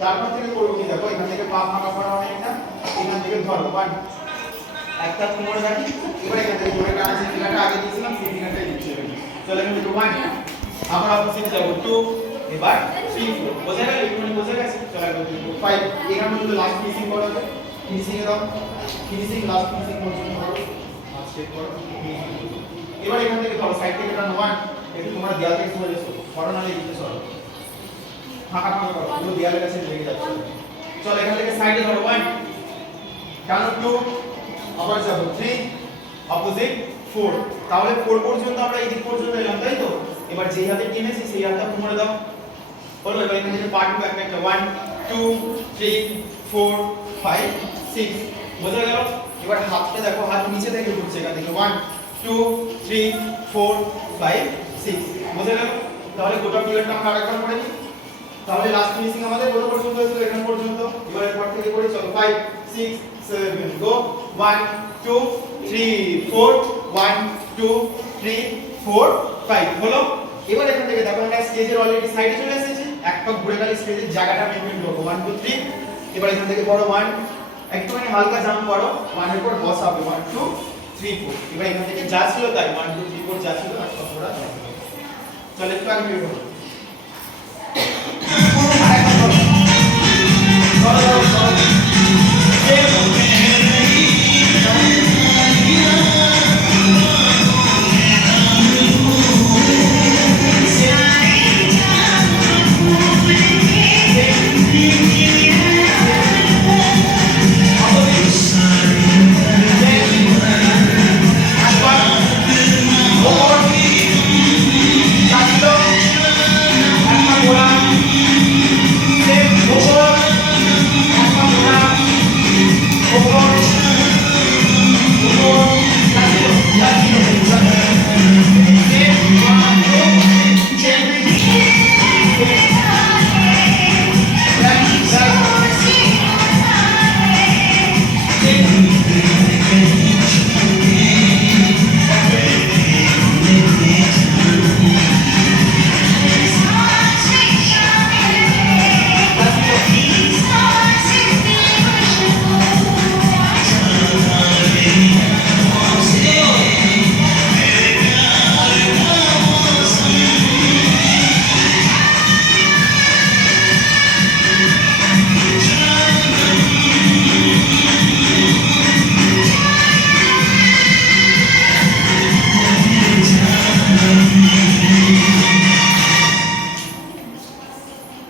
তারপর থেকে করবো কি দেখো এখান থেকে পা ফাঁকা করা অনেকটা এখান থেকে ধরো 1 একটা কোমরে রাখি এবার এখান থেকে ধরে টানা যে ফিঙ্গারটা আগে দিয়েছিলাম সেই ফিঙ্গারটাই দিচ্ছি চলো এখানে 1 আবার অপোজিট যাব 2 এবার 3 4 বোঝা গেল একটু বোঝা গেছে চলো এবার 5 এখানে পর্যন্ত লাস্ট ফিনিশিং করো ফিনিশিং এ দাও ফিনিশিং লাস্ট ফিনিশিং পর্যন্ত করো স্টেপ করো এবার এখান থেকে ধরো সাইড থেকে টানো 1 একটু তোমরা দেয়াল থেকে সরে এসো করোনালে দিতে সরো ফাঁকা ফাঁকা করো পুরো দেয়ালের কাছে লেগে যাচ্ছে চলো এখান থেকে সাইডে ধরো 1 টানো 2 আবার যাব 3 অপোজিট 4 তাহলে 4 পর্যন্ত আমরা এই দিক পর্যন্ত এলাম তাই তো এবার যেই হাতে টেনেছি সেই হাতটা কোমরে দাও বলো এবার এখান থেকে পার্ট ব্যাক একটা 1 2 3 4 5 6 বোঝা গেল এবার হাতটা দেখো হাত নিচে থেকে ঘুরছে এখান থেকে 1 2 3 4 5 6 বোঝা গেল তাহলে গোটা পিরিয়ডটা আমরা আরেকবার করে নিই তাহলে লাস্ট ফিনিশিং আমাদের কত পর্যন্ত হয়েছিল এখান পর্যন্ত এবার এরপর থেকে করি চলো 5 6 7 গো 1 2 3 4 1 2 3 4 5 হলো এবার এখান থেকে দেখো আমরা স্টেজের অলরেডি সাইডে চলে এসেছি এক পাক ঘুরে গেলে স্টেজের জায়গাটা মেইনটেইন করব 1 2 3 এবার এখান থেকে পড়ো 1 একটুখানি হালকা জাম্প করো 1 এর পর বসাবে 1 2 3 4 এবার এখান থেকে যা ছিল তাই 1 2 3 4 যা ছিল আর সবটা চলে একটু আগে বের করো